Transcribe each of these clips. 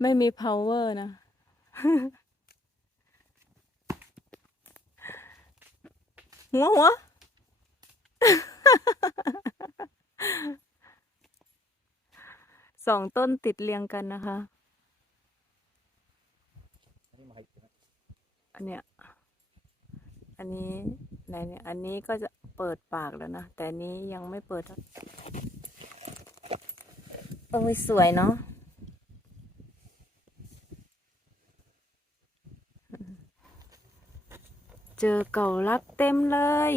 ไม่มี power นะ หัวหัว สองต้นติดเรียงกันนะคะ อันเนี้ย อันนี้ไหนเนี่ย อันนี้ก็จะเปิดปากแล้วนะ แต่อันนี้ยังไม่เปิด โอ้ยสวยเนาะ เจอเก่ารักเต็มเลย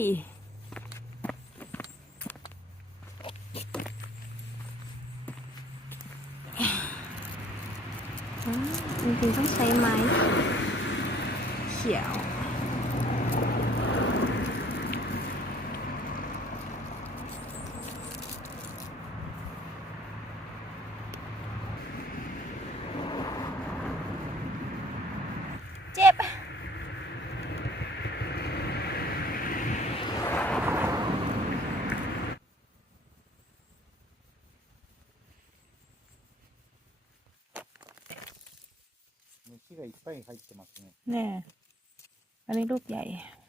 がいっぱい入ってますね。ねえ。あれ、ローやい。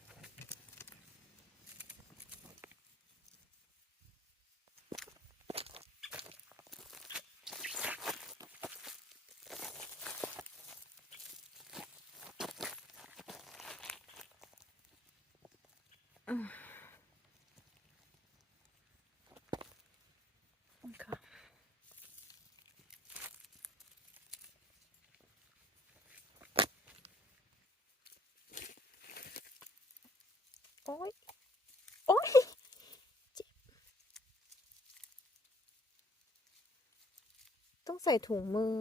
โอ๊ย โอ๊ยเจ็บต้องใส่ถุงมือ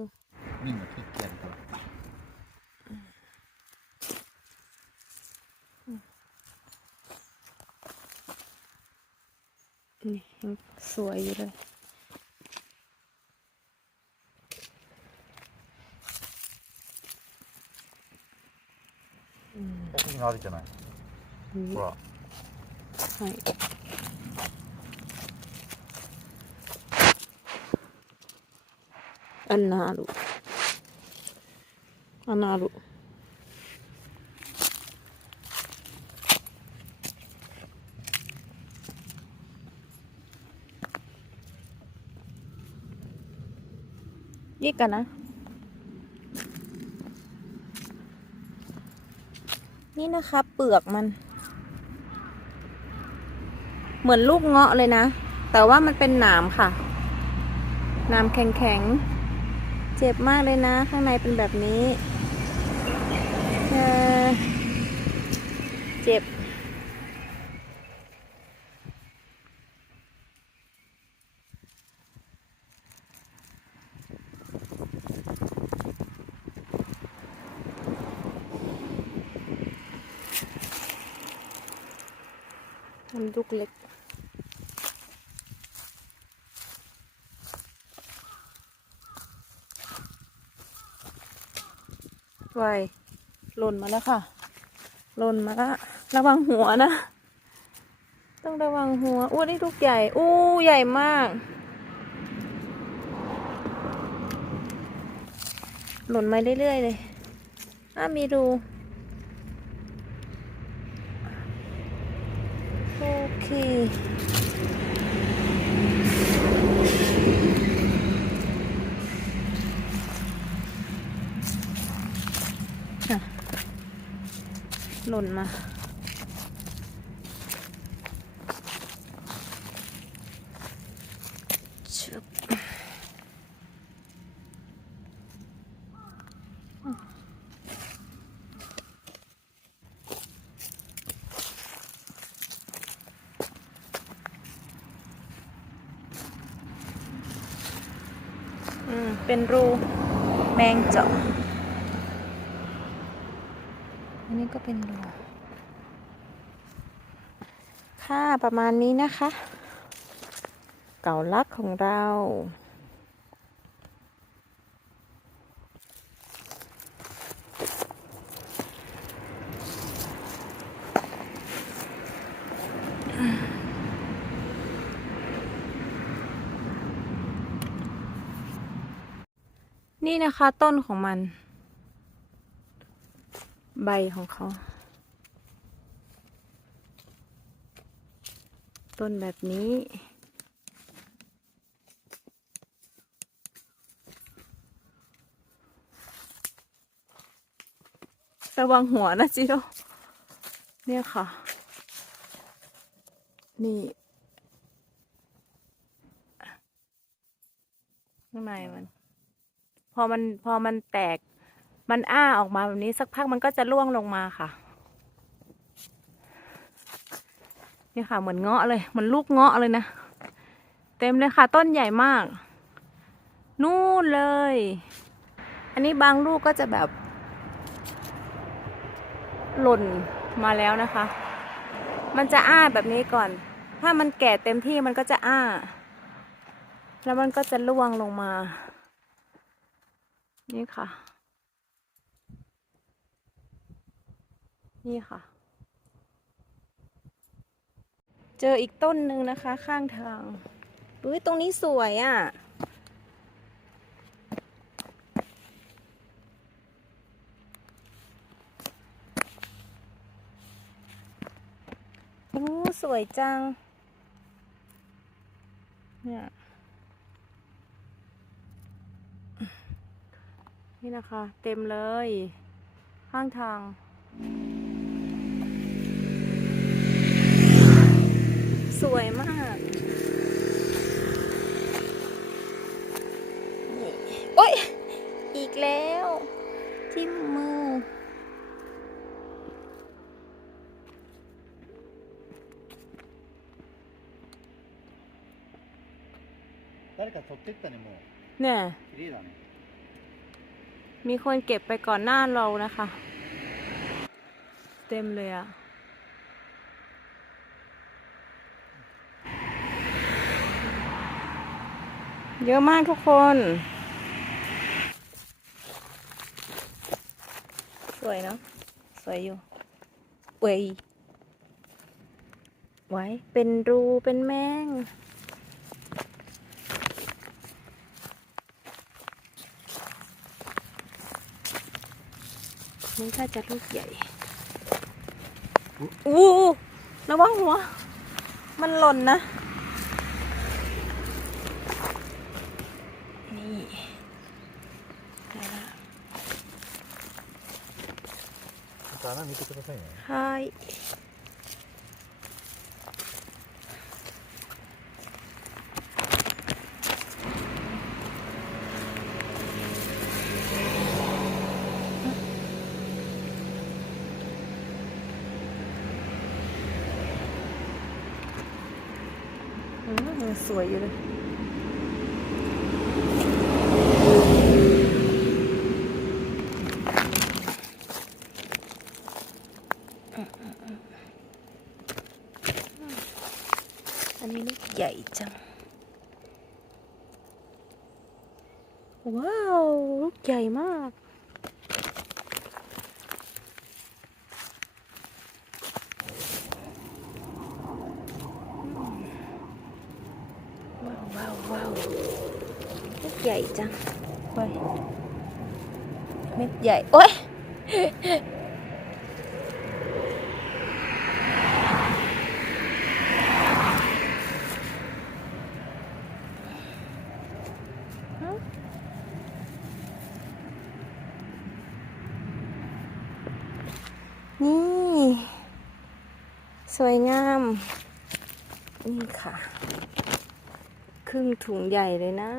みんな切ってやるから。 นี่ยังสวยอยู่เลย 写真があるじゃない。 นี้ใช่อันนาลุอันนาลุยี่กันนะ นี่นะคะเปลือกมัน เหมือนลูกเงาะเลยนะ แต่ว่ามันเป็นหนามค่ะ หนามแข็งๆ เจ็บมากเลยนะ ข้างในเป็นแบบนี้ เจ็บมันลูกเล็ก ไวหล่นมาแล้วค่ะ หล่นมาแล้วระวังหัวนะ ต้องระวังหัว อู้นี่ลูกใหญ่ อู้ใหญ่มาก หล่นมาเรื่อยๆเลย อ้ามีรู โอเค อะ หล่นมาชึบอืมเป็นรูแมงเจาะ อันนี้ ก็เป็นรูค่าประมาณนี้นะคะ เก่าลักของเรานี่นะคะต้นของมัน ใบของเขา ต้นแบบนี้ ระวังหัวนะจิโร่เนี่ยค่ะ นี่ข้างในมัน พอมันพอมันแตก มันอ้าออกมาแบบนี้สักพักมันก็จะร่วงลงมาค่ะ นี่ค่ะเหมือนเงาะเลยเหมือนลูกเงาะเลยนะ เต็มเลยค่ะต้นใหญ่มาก นู่นเลย อันนี้บางลูกก็จะแบบ หล่นมาแล้วนะคะ มันจะอ้าแบบนี้ก่อน ถ้ามันแก่เต็มที่มันก็จะอ้า แล้วมันก็จะร่วงลงมา นี่ค่ะ นี่ค่ะ เจออีกต้นหนึ่งนะคะ ข้างทางอุ้ยตรงนี้สวยอะ่ะ โอ้ สวยจัง เนี่ย นี่นะคะ เต็มเลย ข้างทาง สวยมากนี่โอ๊ย อีกแล้วจิ้มมือ 誰か取ってったねもう เนี่ย 綺麗だね มีคนเก็บไปก่อนหน้าเรานะคะ เต็มเลยอะ เยอะมากทุกคน สวยเนาะสวยอยู่เว้ยไว้ เป็นรูเป็นแมงนี่ถ้าจะลูกใหญ่อู้ระวังหัว มันหล่นนะ と穴見てくださいねはい。อืมสวยอยู่เลย ใหญ่มาก ว้าวว้าวว้าวลูกใหญ่จังเว้ยเม็ดใหญ่ โอ๊ย นี่ สวยงาม นี่ค่ะ ครึ่งถุงใหญ่เลยนะ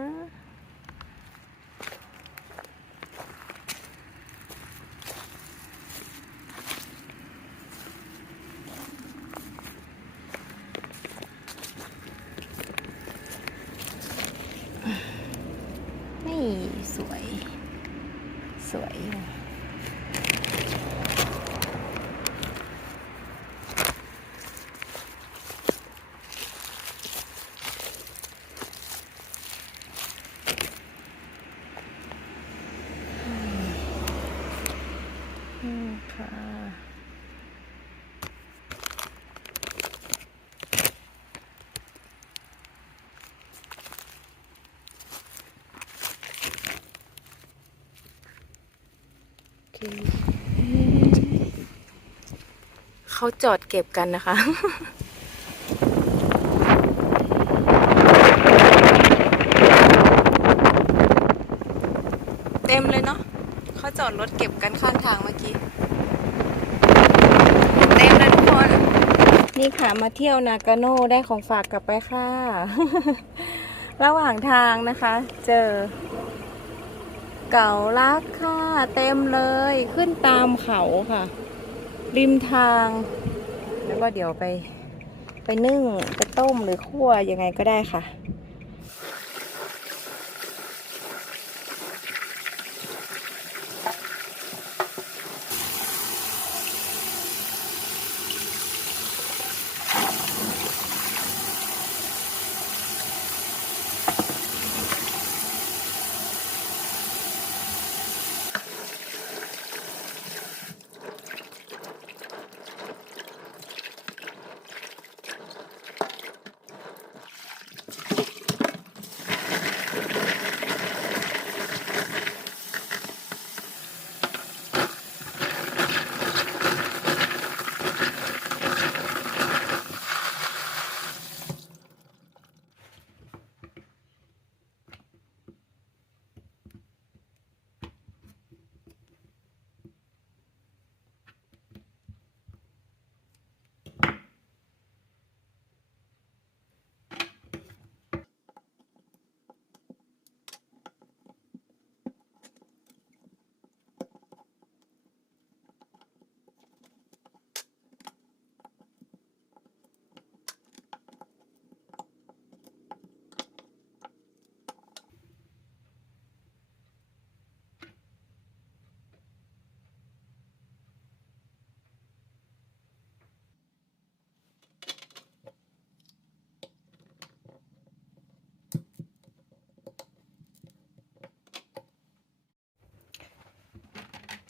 นี่ สวย สวยอยู่อืมค่ะ น เคเขาจอดเก็บกันนะคะเต็มเลยเนาะเขาจอดรถเก็บกันข้างทางเมื่อกี้ เต็มเลยทุกคน นี่ค่ะมาเที่ยวนากาโน่ได้ของฝากกลับไปค่ะ ระหว่างทางนะคะ เจอ เก่าลักค่ะ เต็มเลยขึ้นตามเขาค่ะ ริมทาง แล้วก็เดี๋ยวไป ไปนึ่งไปต้มหรือคั่วยังไงก็ได้ค่ะ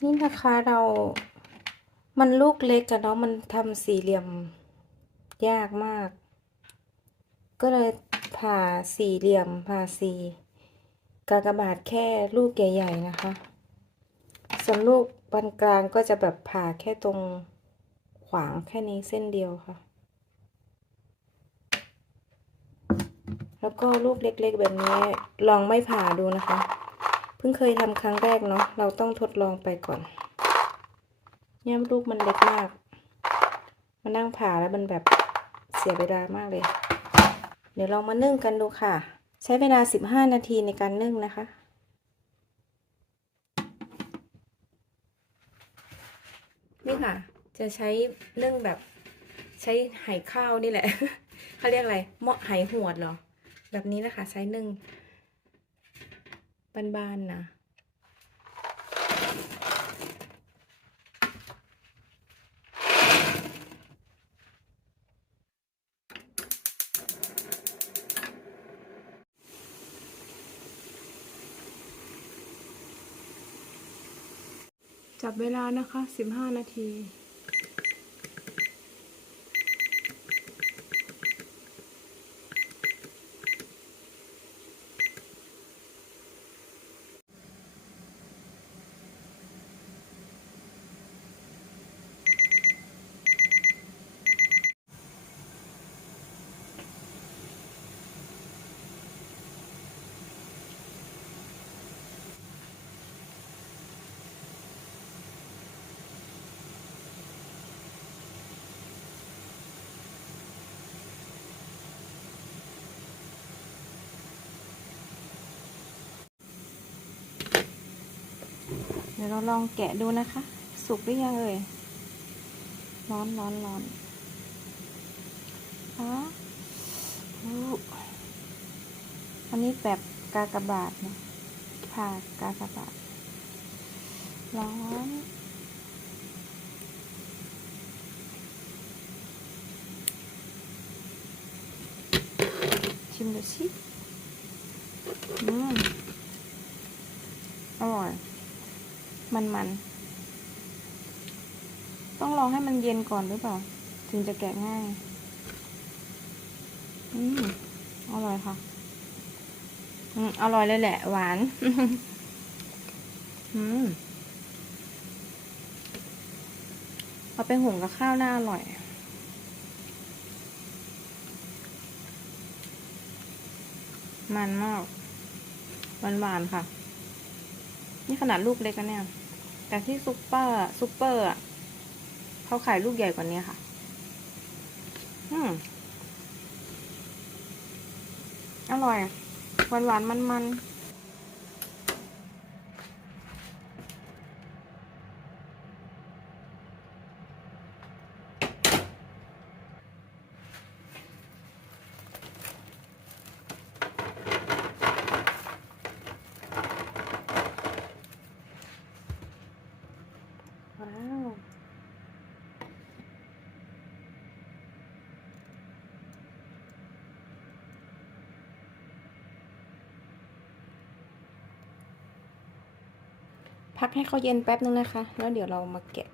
นี่นะคะเรามันลูกเล็กอะเนาะมันทำสี่เหลี่ยมยากมาก ก็เลยผ่าสี่เหลี่ยมผ่าสี่กากบาทแค่ลูกใหญ่ๆนะคะ ส่วนลูกปานกลางก็จะแบบผ่าแค่ตรงขวางแค่นี้เส้นเดียวค่ะ แล้วก็ลูกเล็กๆแบบนี้ลองไม่ผ่าดูนะคะ เพิ่งเคยทำครั้งแรกเนาะเราต้องทดลองไปก่อน เนี่ยลูกมันเล็กมากมานั่งผ่าแล้วมันแบบเสียเวลามากเลย เดี๋ยวลองมานึ่งกันดูค่ะ ใช้เวลา 15 นาทีในการนึ่งนะคะนี่ค่ะ จะใช้นึ่งแบบใช้ไหข้าวนี่แหละเขาเรียกอะไรเหมาะไหหวดเหรอ แบบนี้นะคะ ใช้นึ่ง บ้านๆนะจับเวลานะคะ 15 นาที ดี๋ยวเราลองแกะดูนะคะ สุกหรือยังเอ่ย ร้อนร้อนร้อนฮะอู้อันนี้แบบกากบาทนะผ่ากากบาท ร้อนชิมดูสิอืมอร่อย มันมันๆ ต้องรอให้มันเย็นก่อนหรือเปล่า ถึงจะแกะง่าย อืมอร่อยค่ะ อืมอร่อยเลยแหละ หวาน อืมเอาไปหุงกับข้าวน่าอร่อยมันมากหวานๆค่ะ นี่ขนาดลูกเล็กนะเนี่ย แต่ที่ซุปเปอร์ซุปเปอร์อะเขาขายลูกใหญ่กว่านี้ค่ะ อืม อร่อย หวานหวานมันมันๆ ว้าว พักให้เขาเย็นแป๊บนึงนะคะ แล้วเดี๋ยวเรามาแกะ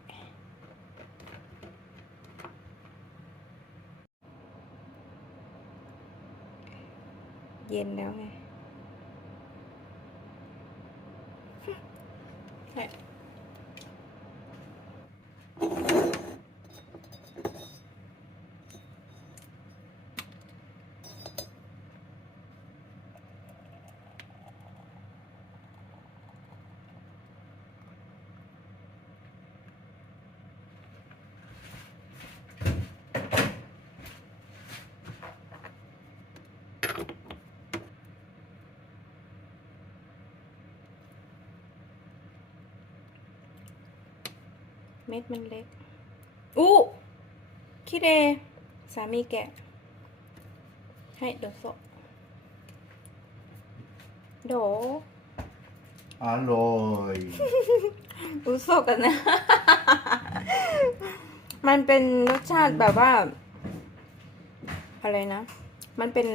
เย็นแล้วไง เนี่ย เม็ดมันเล็ก อู้คิดเดสามีแกะ ให้โดโซโดอร่อยอุโซกันนะ มันเป็นรสชาติแบบว่า อะไรนะ มันเป็น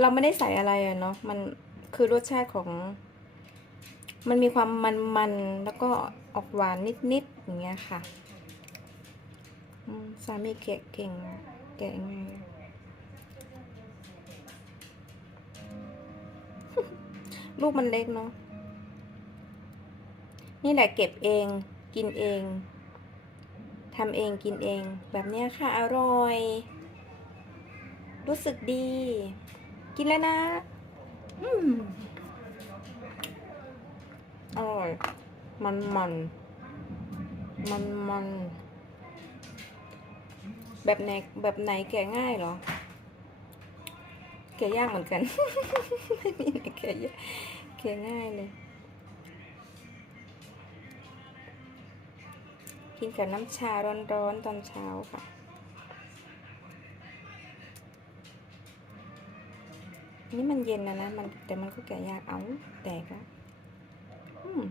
เราไม่ได้ใส่อะไรอะเนาะ มันคือรสชาติของ มันมีความมันๆ แล้วก็ ออกหวานนิดๆอย่างเงี้ยค่ะสามีแกะเก่งแกะยังไงลูกมันเล็กเนาะนี่แหละเก็บเองกินเองทำเองกินเอง แบบเนี้ยค่ะ อร่อย รู้สึกดี กินแล้วนะ อืมอร่อย มันมัน มันมัน แบบไหนแบบไหนแกะง่ายเหรอ แกะยากเหมือนกัน ไม่มีไหนแกะยากแกะง่ายเลย กินกับน้ำชาร้อนๆตอนเช้าค่ะนี่มันเย็นนะนะมันแต่มันก็แกะยากเอาแตกอะอืม